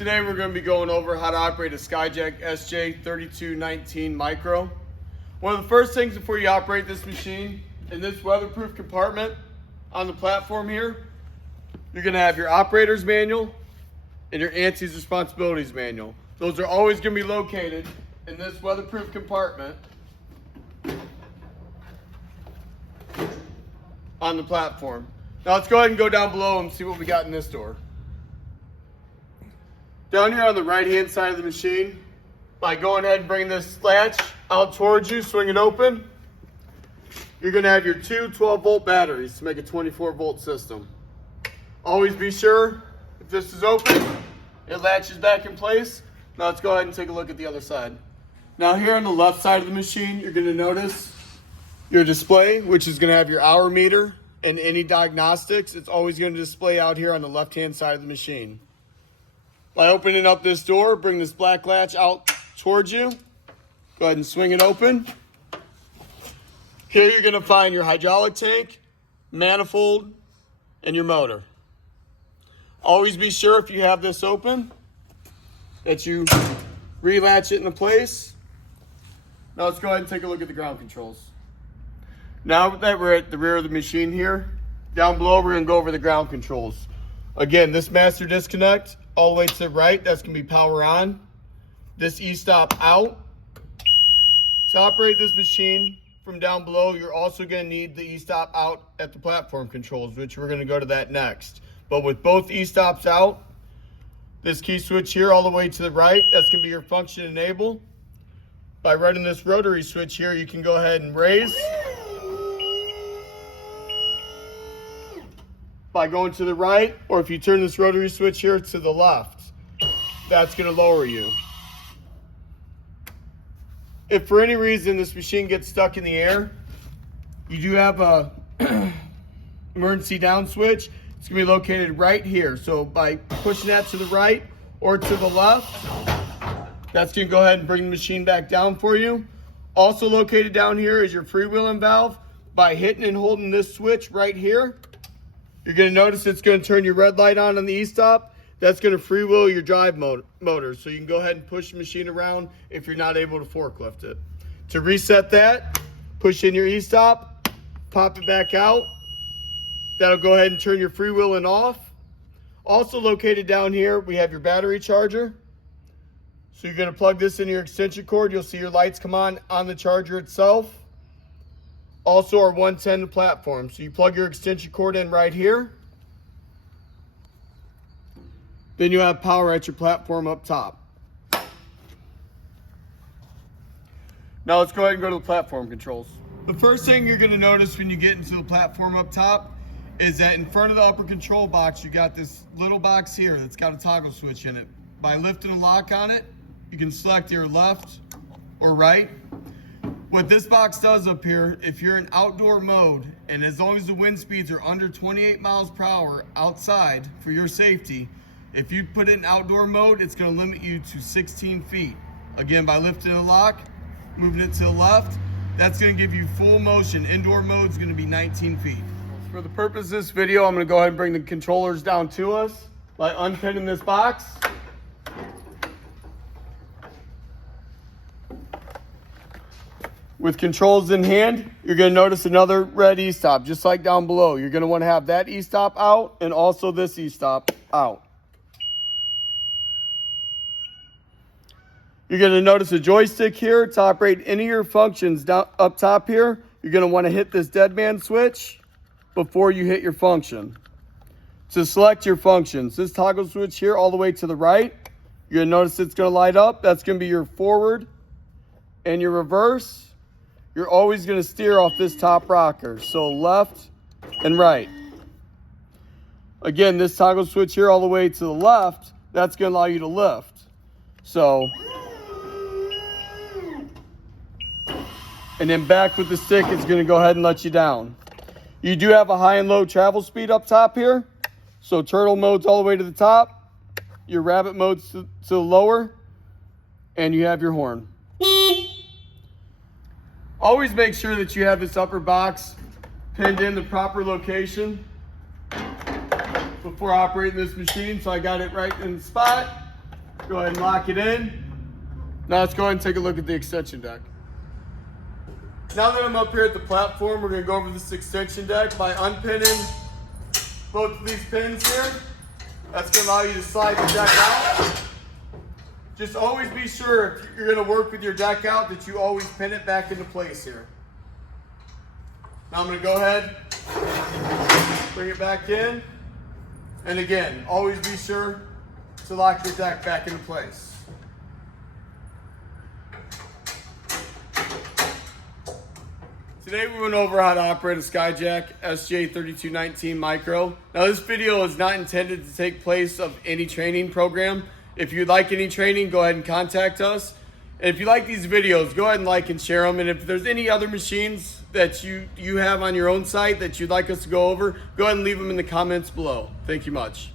Today we're going to be going over how to operate a Skyjack SJ3219 Micro. One of the first things before you operate this machine, in this weatherproof compartment on the platform here, you're going to have your operator's manual and your ANSI's responsibilities manual. Those are always going to be located in this weatherproof compartment on the platform. Now let's go ahead and go down below and see what we got in this door. Down here on the right hand side of the machine, by going ahead and bringing this latch out towards you, swing it open, you're going to have your two 12-volt batteries to make a 24-volt system. Always be sure, if this is open, it latches back in place. Now let's go ahead and take a look at the other side. Now here on the left side of the machine, you're going to notice your display, which is going to have your hour meter and any diagnostics. It's always going to display out here on the left-hand side of the machine. By opening up this door, bring this black latch out towards you. Go ahead and swing it open. Here you're going to find your hydraulic tank, manifold, and your motor. Always be sure if you have this open that you re-latch it into place. Now let's go ahead and take a look at the ground controls. Now that we're at the rear of the machine here, down below we're going to go over the ground controls. Again, this master disconnect all the way to the right, that's going to be power on. This e-stop out. To operate this machine from down below, you're also going to need the e-stop out at the platform controls, which we're going to go to that next. But with both e-stops out, this key switch here all the way to the right, that's going to be your function enable. By running this rotary switch here, you can go ahead and raise. By going to the right, or if you turn this rotary switch here to the left, that's going to lower you. If for any reason this machine gets stuck in the air, you do have a emergency down switch. It's going to be located right here. So by pushing that to the right or to the left, that's going to go ahead and bring the machine back down for you. Also located down here is your freewheeling valve. By hitting and holding this switch right here, you're going to notice it's going to turn your red light on the e-stop. That's going to freewheel your drive motor. So you can go ahead and push the machine around if you're not able to forklift it. To reset that, push in your e-stop, pop it back out. That'll go ahead and turn your freewheeling off. Also located down here, we have your battery charger. So you're going to plug this into your extension cord. You'll see your lights come on the charger itself. Also our 110 platform. So you plug your extension cord in right here. Then you have power at your platform up top. Now let's go ahead and go to the platform controls. The first thing you're going to notice when you get into the platform up top is that in front of the upper control box, you got this little box here that's got a toggle switch in it. By lifting a lock on it, you can select your left or right. What this box does up here, if you're in outdoor mode, and as long as the wind speeds are under 28 miles per hour outside for your safety, if you put it in outdoor mode, it's going to limit you to 16 feet. Again, by lifting the lock, moving it to the left, that's going to give you full motion. Indoor mode is going to be 19 feet. For the purpose of this video, I'm going to go ahead and bring the controllers down to us by unpinning this box. With controls in hand, you're going to notice another red e-stop, just like down below. You're going to want to have that e-stop out and also this e-stop out. You're going to notice a joystick here to operate any of your functions down up top here. You're going to want to hit this dead man switch before you hit your function. To select your functions, this toggle switch here all the way to the right, you're going to notice it's going to light up. That's going to be your forward and your reverse. You're always going to steer off this top rocker, so left and right. Again, this toggle switch here all the way to the left, that's going to allow you to lift. So, and then back with the stick, it's going to go ahead and let you down. You do have a high and low travel speed up top here. So turtle mode's all the way to the top, your rabbit mode's to the lower, and you have your horn. Always make sure that you have this upper box pinned in the proper location before operating this machine. So I got it right in the spot. Go ahead and lock it in. Now let's go ahead and take a look at the extension deck. Now that I'm up here at the platform, we're going to go over this extension deck by unpinning both of these pins here. That's going to allow you to slide the deck out. Just always be sure if you're going to work with your deck out that you always pin it back into place here. Now I'm going to go ahead, bring it back in. And again, always be sure to lock your deck back into place. Today we went over how to operate a Skyjack SJ3219 Micro. Now this video is not intended to take place of any training program. If you'd like any training, go ahead and contact us. And if you like these videos, go ahead and like and share them. And if there's any other machines that you have on your own site that you'd like us to go over, go ahead and leave them in the comments below. Thank you much.